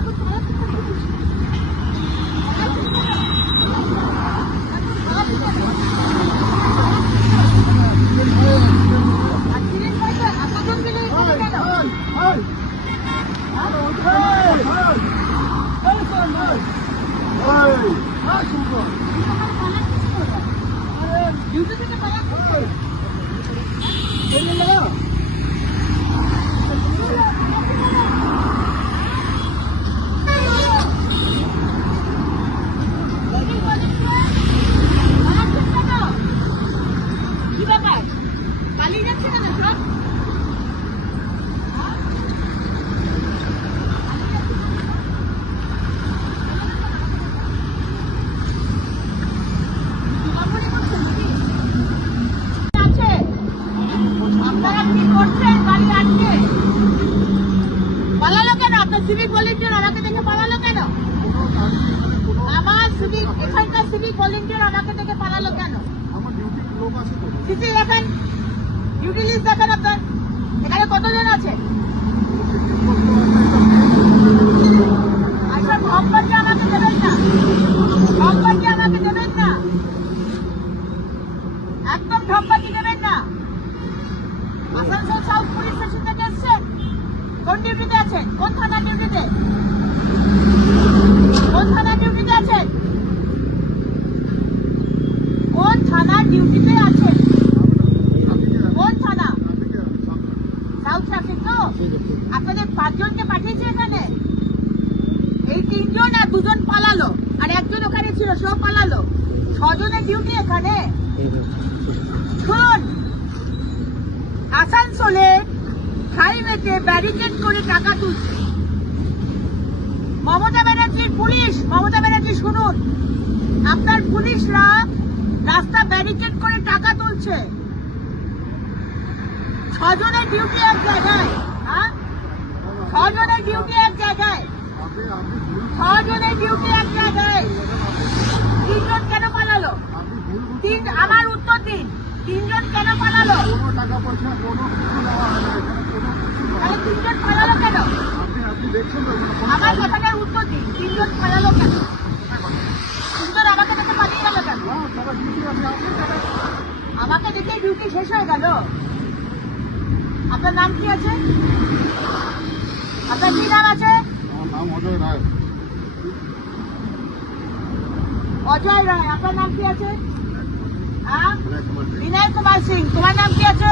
Hey! Ah, super! Dito din na pala civic volunteer আমাকে দেখে পালালো কেন? আমার সিভিক, এখানকার সিভিক ভলেন্টিয়ার আমাকে দেখে পালালো কেন? সিসি দেখেন? ডিউটি লিস্ট দেখেন আপনার? এখানে কতজন আছে? আচ্ছা ধমকাটি আমাকে দেবেন না। ধমকাটি আমাকে দেবেন না। একদম ধমকাটি দেবেন না। আসানসোল সাউথ পুলিশ স্টেশন থেকে এসছেন? আপনাদের পাঁচজনকে পাঠিয়েছে এখানে। এই তিনজন আর দুজন পালালো। আর একজন ওখানে ছিল, সেও পালালো। ছজনের ডিউটি এখানে। শুনুন। আসানসোলে হাইওয়েতে ব্যারিকেড করে টাকা তুলছে? মমতা ব্যানার্জির পুলিশ, মমতা ব্যানার্জি, শুনুন। আপনার পুলিশরা রাস্তা ব্যারিকেড করে টাকা তুলছে। ছজনের ডিউটি এক জায়গায় হ্যাঁ? ছজনের ডিউটি এক জায়গায়। ছজনের ডিউটি এক জায়গায়। তিনজন কেন পালালো। তিন, আমার উত্তর দিন। তিনজন কেন পালালো? টাকা পয়সা কোনো তিনজন পালালো কেন? আমার কথাটার উত্তর দিন। তিনজন পালালো কেন? তিনজন আমাকে দেখে পালিয়ে গেল কেন? হ্যাঁ, আমাকে দেখে ডিউটি শেষ হয়ে গেল? আপনার নাম কি আছে? আপনার কি নাম আছে? অজয় রায়। অজয় রায় আপনার নাম কি আছে? হ্যাঁ বিনয় কুমার সিং তোমার নাম কি আছে?